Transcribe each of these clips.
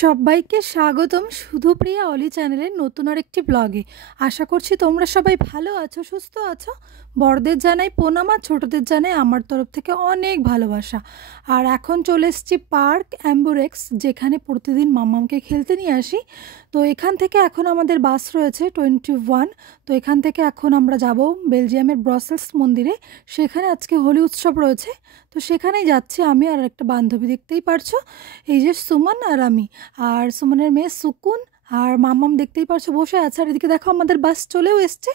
সবাইকে স্বাগতম সুধুপ্রিয়া অলি চ্যানেলের নতুন আরেকটি ব্লগে। আশা করছি তোমরা সবাই ভালো আছো, সুস্থ আছো। বড়দের জানাই প্রণাম আর ছোটদের জানাই আমার তরফ থেকে অনেক ভালোবাসা। আর এখন চলে এসেছি পার্ক অ্যাম্বুরেক্স, যেখানে প্রতিদিন মাম্মামকে খেলতে নিয়ে আসি। তো এখান থেকে এখন আমাদের বাস রয়েছে 21। তো এখান থেকে এখন আমরা যাব বেলজিয়ামের ব্রাসেলস মন্দিরে। সেখানে আজকে হোলি উৎসব রয়েছে, তো সেখানেই যাচ্ছি আমি আর একটা বান্ধবী। দেখতেই পারছো, এই যে সুমন আর আমি, আর সুমনের মেয়ে সুকুন আর মাম্মাম দেখতেই পারছো বসে আছে। আর এদিকে দেখো আমাদের বাস চলেও এসছে,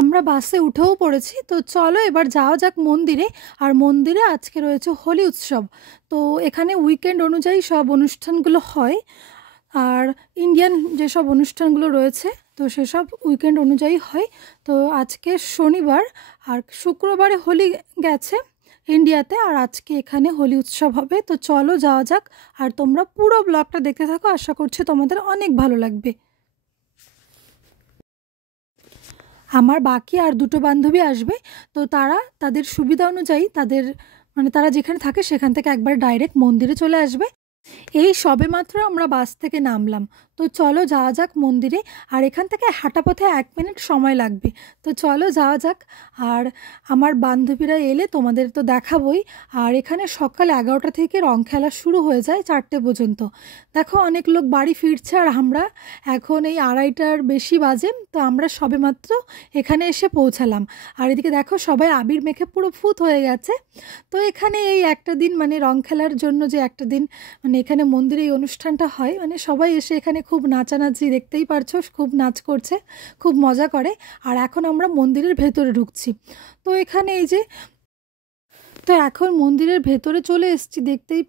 আমরা বাসে উঠেও পড়েছি। তো চলো এবার যাওয়া যাক মন্দিরে। আর মন্দিরে আজকে রয়েছে হোলি উৎসব। তো এখানে উইকেন্ড অনুযায়ী সব অনুষ্ঠানগুলো হয়, আর ইন্ডিয়ান যেসব অনুষ্ঠানগুলো রয়েছে তো সেসব উইকেন্ড অনুযায়ী হয়। তো আজকে শনিবার আর শুক্রবারে হোলি গেছে ইন্ডিয়াতে, আর আজকে এখানে হোলি উৎসব হবে। তো চলো যাওয়া যাক, আর তোমরা পুরো ব্লগটা দেখতে থাকো, আশা করছি তোমাদের অনেক ভালো লাগবে। আমার বাকি আর দুটো বান্ধবী আসবে, তো তারা তাদের সুবিধা অনুযায়ী তারা যেখানে থাকে সেখান থেকে একবার ডাইরেক্ট মন্দিরে চলে আসবে। এই সবেমাত্র আমরা বাস থেকে নামলাম, তো চলো যাওয়া যাক মন্দিরে। আর এখান থেকে হাঁটা পথে 1 মিনিট সময় লাগবে, তো চলো যাওয়া যাক। আর আমার বান্ধবীরা এলে তোমাদের তো দেখাবই। আর এখানে সকাল 11টা থেকে রং খেলা শুরু হয়ে যায় 4টে পর্যন্ত। দেখো অনেক লোক বাড়ি ফিরছে, আর আমরা এখন এই 2:30টার বেশি বাজে, তো আমরা সবেমাত্র এখানে এসে পৌঁছালাম। আর এদিকে দেখো সবাই আবির মেখে পুরো ফুত হয়ে গেছে। তো এখানে এই একটা দিন রং খেলার জন্য যে একটা দিন এখানে মন্দিরে এই অনুষ্ঠানটা হয়, সবাই এসে এখানে খুব নাচানাচি, দেখতেই পারছো খুব নাচ করছে, খুব মজা করে। আর এখন আমরা মন্দিরের ভেতরে ঢুকছি। তো এখানে এখন মন্দিরের ভেতরে চলে এসেছি, দেখতেই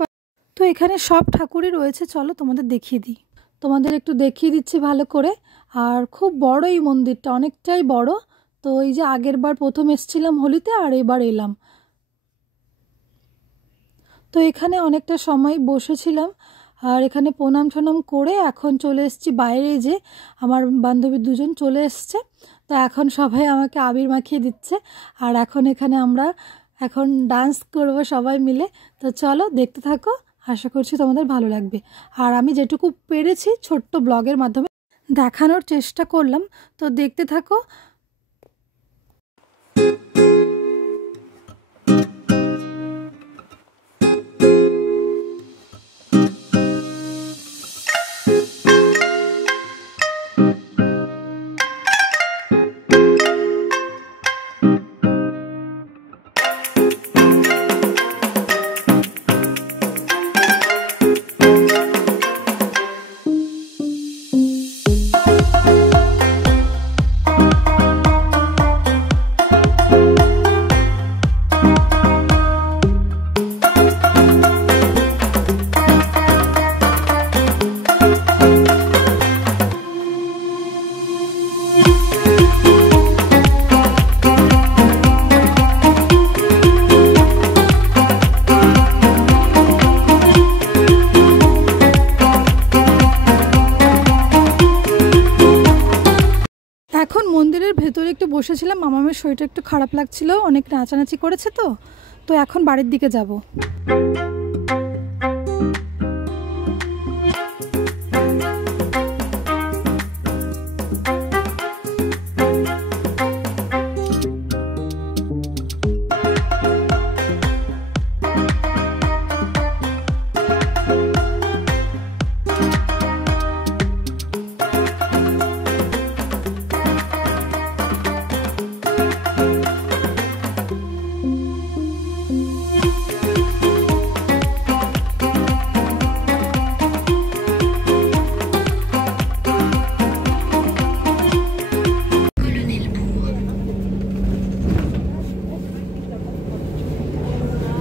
তো এখানে সব ঠাকুরই রয়েছে। চলো তোমাদের দেখিয়ে দিই, তোমাদের একটু দেখিয়ে দিচ্ছি ভালো করে। আর খুব বড় এই মন্দিরটা, অনেকটাই বড়। তো এই যে আগের বার প্রথম এসেছিলাম হোলিতে, আর এবার এলাম। তো এখানে অনেকটা সময় বসেছিলাম, আর এখানে প্রণাম টনাম করে এখন চলে এসেছি বাইরে। যে আমার বান্ধবী দুজন চলে এসছে, তো এখন সবাই আমাকে আবির মাখিয়ে দিচ্ছে। আর এখানে আমরা ডান্স করব সবাই মিলে। তো চলো দেখতে থাকো, আশা করছি তোমাদের ভালো লাগবে। আর আমি যেটুকু পেরেছি ছোট্ট ব্লগের মাধ্যমে দেখানোর চেষ্টা করলাম, তো দেখতে থাকো। এখন মন্দিরের ভেতরে একটু বসেছিলাম, মামামের শরীরটা একটু খারাপ লাগছিল, অনেক নাচানাচি করেছে। তো এখন বাড়ির দিকে যাব।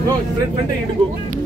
No, front I need to go.